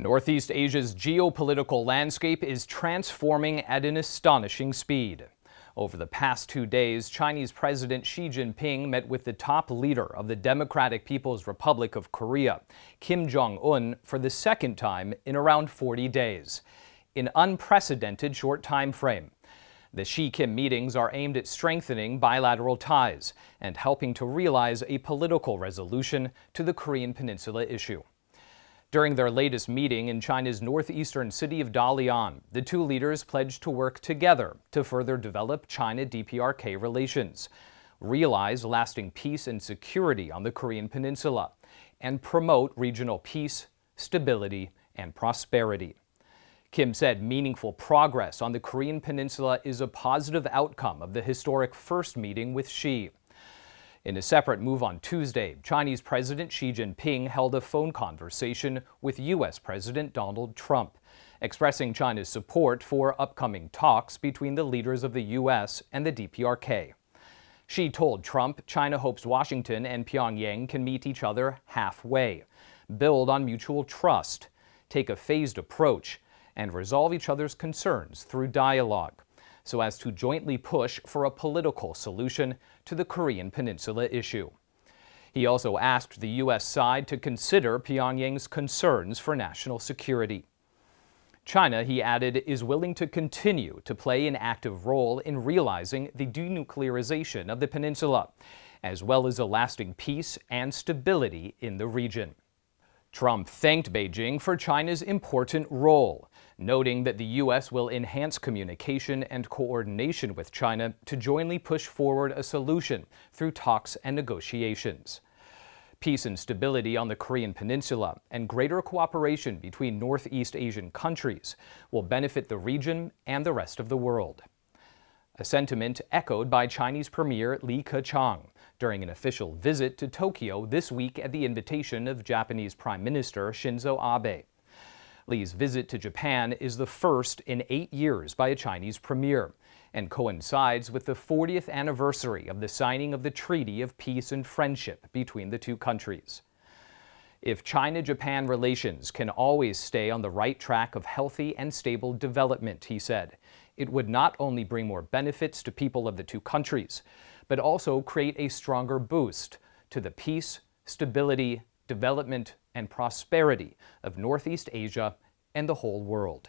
Northeast Asia's geopolitical landscape is transforming at an astonishing speed. Over the past 2 days, Chinese President Xi Jinping met with the top leader of the Democratic People's Republic of Korea, Jong Un, for the second time in around 40 days. An unprecedented short time frame. The Xi-Kim meetings are aimed at strengthening bilateral ties and helping to realize a political resolution to the Korean Peninsula issue. During their latest meeting in China's northeastern city of Dalian, the two leaders pledged to work together to further develop China-DPRK relations, realize lasting peace and security on the Korean Peninsula, and promote regional peace, stability, and prosperity. Kim said meaningful progress on the Korean Peninsula is a positive outcome of the historic first meeting with Xi. In a separate move on Tuesday, Chinese President Xi Jinping held a phone conversation with U.S. President Donald Trump, expressing China's support for upcoming talks between the leaders of the U.S. and the DPRK. Xi told Trump China hopes Washington and Pyongyang can meet each other halfway, build on mutual trust, take a phased approach, and resolve each other's concerns through dialogue, so as to jointly push for a political solution to the Korean Peninsula issue. He also asked the U.S. side to consider Pyongyang's concerns for national security. China, he added, is willing to continue to play an active role in realizing the denuclearization of the peninsula, as well as a lasting peace and stability in the region. Trump thanked Beijing for China's important role, noting that the U.S. will enhance communication and coordination with China to jointly push forward a solution through talks and negotiations. Peace and stability on the Korean Peninsula and greater cooperation between Northeast Asian countries will benefit the region and the rest of the world. A sentiment echoed by Chinese Premier Li Keqiang during an official visit to Tokyo this week at the invitation of Japanese Prime Minister Shinzo Abe. Li's visit to Japan is the first in 8 years by a Chinese premier and coincides with the 40th anniversary of the signing of the Treaty of Peace and Friendship between the two countries. If China-Japan relations can always stay on the right track of healthy and stable development, he said, it would not only bring more benefits to people of the two countries, but also create a stronger boost to the peace, stability, development, and prosperity of Northeast Asia and the whole world.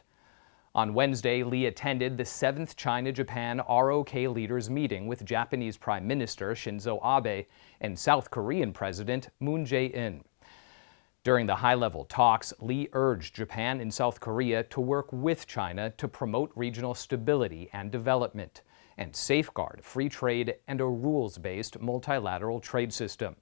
On Wednesday, Li attended the 7th China-Japan ROK leaders meeting with Japanese Prime Minister Shinzo Abe and South Korean President Moon Jae-in. During the high-level talks, Li urged Japan and South Korea to work with China to promote regional stability and development and safeguard free trade and a rules-based multilateral trade system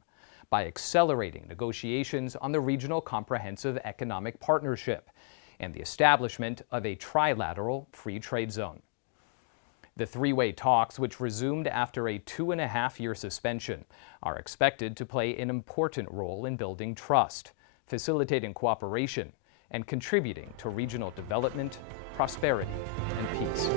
by accelerating negotiations on the Regional Comprehensive Economic Partnership and the establishment of a trilateral free trade zone. The three-way talks, which resumed after a 2.5-year suspension, are expected to play an important role in building trust, facilitating cooperation, and contributing to regional development, prosperity, and peace.